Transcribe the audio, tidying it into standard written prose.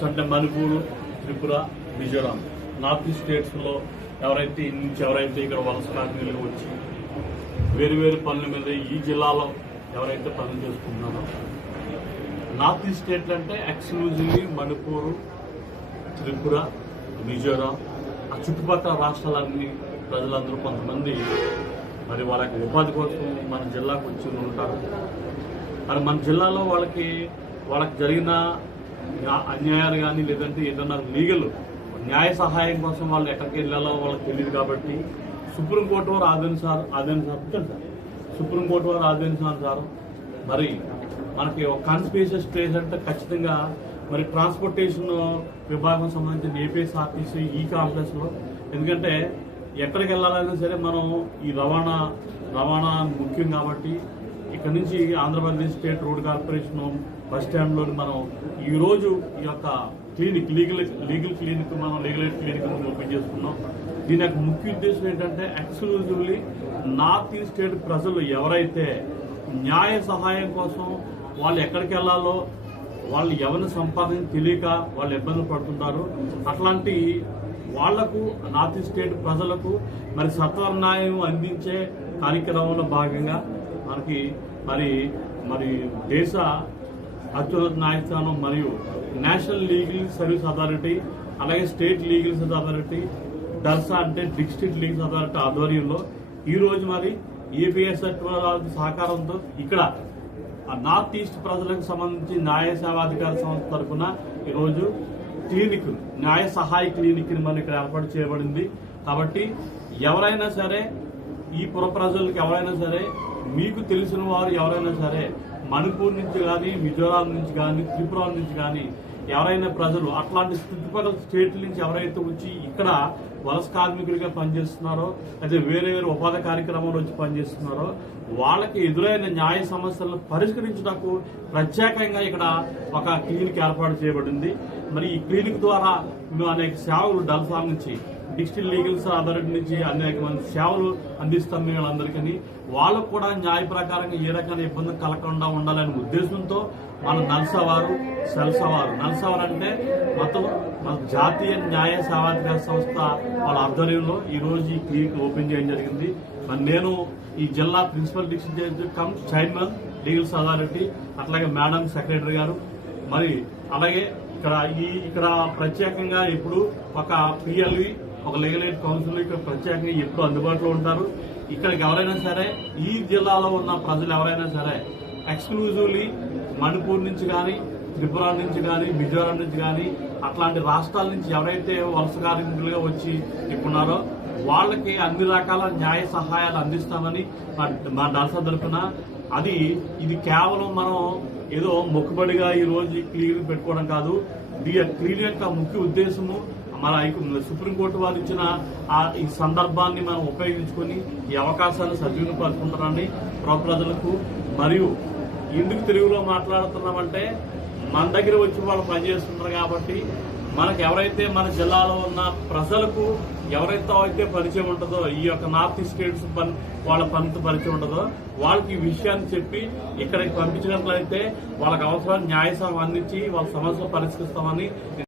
States అంటే Manipur, Tripura, Mizoram, north east స్టేట్స్లో ఎవరైతే ఇక్కడ వలస కార్మికులు వచ్చి వేరు పనుల మీద ఈ జిల్లాలో ఎవరైతే పనులు చేసుకుంటున్నారో, నార్త్ ఈస్ట్ స్టేట్లు అంటే ఎక్స్క్లూజివ్లీ మణిపూర్, త్రిపుర, మిజోరాం, ఆ చుట్టుపక్కల రాష్ట్రాలన్నీ ప్రజలందరూ కొంతమంది మరి వాళ్ళకి ఉపాధి కోసం మన జిల్లాకు వచ్చి ఉంటారు. మరి మన జిల్లాలో వాళ్ళకి జరిగిన అన్యాయాలు కానీ లేదంటే ఏదన్నా లీగల్ న్యాయ సహాయం కోసం వాళ్ళు ఎక్కడికి వెళ్ళాలో వాళ్ళకి తెలియదు కాబట్టి సుప్రీంకోర్టు వారు ఆదేశానుసారం మరి మనకి ఒక కాన్స్పిరసీ స్టేజ్ అంటే ఖచ్చితంగా మరి ట్రాన్స్పోర్టేషన్ విభాగం సంబంధించిన ఏపీఎస్ఆర్టీసీ ఈ కాంప్లెక్స్లో, ఎందుకంటే ఎక్కడికి వెళ్ళాలైనా సరే మనం ఈ రవాణా ముఖ్యం కాబట్టి ఇక్కడ నుంచి Andhra Pradesh state road corporation bus స్టాండ్లో మనం ఈరోజు ఈ యొక్క క్లినిక్ లీగల్ క్లినిక్ మనం లీగల్ క్లినిక్ ఓపెన్ చేసుకున్నాం. దీని యొక్క ముఖ్య ఉద్దేశం ఏంటంటే ఎక్స్క్లూజివ్లీ నార్త్ ఈస్ట్ స్టేట్ ప్రజలు ఎవరైతే న్యాయ సహాయం కోసం వాళ్ళు ఎక్కడికి వెళ్ళాలో వాళ్ళు ఎవరిని సంపాదన తెలియక వాళ్ళు ఇబ్బందులు పడుతుంటారు. అట్లాంటి వాళ్లకు నార్త్ ఈస్ట్ స్టేట్ ప్రజలకు మరి సత్వర న్యాయం అందించే కార్యక్రమంలో భాగంగా మనకి మరి దేశ అత్యున్నత న్యాయస్థానం మరియు నేషనల్ లీగల్ సర్వీస్ అథారిటీ, అలాగే స్టేట్ లీగల్ సర్వీస్ అథారిటీ, డర్సా అంటే డిస్ట్రిక్ట్ లీగల్ అథారిటీ ఆధ్వర్యంలో ఈ రోజు మరి ఏపీఎస్ఆర్టీసీ సహకారంతో ఇక్కడ నార్త్ ఈస్ట్ ప్రజలకు సంబంధించి న్యాయ సేవాధికార సంస్థ తరఫున ఈరోజు క్లినిక్, న్యాయ సహాయ క్లినిక్ ని మనం ఇక్కడ ఏర్పాటు చేయబడింది. కాబట్టి ఎవరైనా సరే ఈ పుర ప్రజలకు ఎవరైనా సరే మీకు తెలిసిన వారు ఎవరైనా సరే మణిపూర్ నుంచి కానీ మిజోరాం నుంచి కానీ త్రిపుర నుంచి కానీ ఎవరైనా ప్రజలు అట్లాంటి చుట్టుపక్కల స్టేట్ల నుంచి ఎవరైతే వచ్చి ఇక్కడ వలస కార్మికులుగా పనిచేస్తున్నారో అయితే వేరే ఉపాధి కార్యక్రమంలో వచ్చి పనిచేస్తున్నారో వాళ్ళకి ఎదురైన న్యాయ సమస్యలను పరిష్కరించడానికి ప్రత్యేకంగా ఇక్కడ ఒక క్లినిక్ ఏర్పాటు చేయబడింది. మరి ఈ క్లినిక్ ద్వారా మేము అనేక సేవలు డల్సా నుంచి డిస్ట్రిక్ట్ లీగల్ అథారిటీ నుంచి అనేక మంది సేవలు అందిస్తాం వీళ్ళందరికీ. వాళ్ళకు కూడా న్యాయ ప్రకారంగా ఏ రకమైన ఇబ్బంది కలగకుండా ఉండాలనే ఉద్దేశంతో మన నల్సవారు అంటే మొత్తం మన జాతీయ న్యాయ సేవాధికార సంస్థ వాళ్ళ ఆధ్వర్యంలో ఈ రోజు ఈ క్లినిక్ ఓపెన్ చేయడం జరిగింది. మరి నేను ఈ జిల్లా principal district judge cum chairman legal authority, అట్లాగే మేడం సెక్రటరీ గారు, మరి అలాగే ఇక్కడ ప్రత్యేకంగా ఇప్పుడు ఒక పిఎల్వి, ఒక లీగల్ ఎయిడ్ కౌన్సిల్ ఇక్కడ ప్రత్యేకంగా ఎప్పుడు అందుబాటులో ఉంటారు. ఇక్కడికి ఎవరైనా సరే ఈ జిల్లాలో ఉన్న ప్రజలు ఎవరైనా సరే ఎక్స్క్లూజివ్లీ మణిపూర్ నుంచి కానీ త్రిపుర నుంచి కానీ మిజోరాం నుంచి కానీ అట్లాంటి రాష్ట్రాల నుంచి ఎవరైతే వలస కార్మికులుగా వచ్చి ఇప్పున్నారో వాళ్ళకి అన్ని రకాల న్యాయ సహాయాలు అందిస్తామని మా డల్సా తరఫున ఇది కేవలం మనం ఏదో మొక్కుబడిగా ఈ రోజు క్లినిక్ పెట్టుకోవడం కాదు. ఈ క్లినిక్ యొక్క ముఖ్య ఉద్దేశము మన సుప్రీంకోర్టు వారు ఇచ్చిన ఈ సందర్భాన్ని మనం ఉపయోగించుకొని ఈ అవకాశాన్ని సద్వినియోగపరుచుకుంటారని ప్రజలకు, మరియు ఎందుకు తెలుగులో మాట్లాడుతున్నామంటే మన దగ్గర వచ్చి వాళ్ళు పనిచేస్తున్నారు కాబట్టి మనకు ఎవరైతే మన జిల్లాలో ఉన్న ప్రజలకు ఎవరైతే పరిచయం ఉంటుందో ఈ యొక్క నార్త్ ఈస్ట్ స్టేట్స్ వాళ్ళ పనితో పరిచయం ఉంటుందో వాళ్ళకి ఈ విషయాన్ని చెప్పి ఇక్కడికి పంపించినట్లయితే వాళ్ళకి అవసరమైన న్యాయ సహాయం అందించి వాళ్ళ సమస్యలు పరిష్కరిస్తామని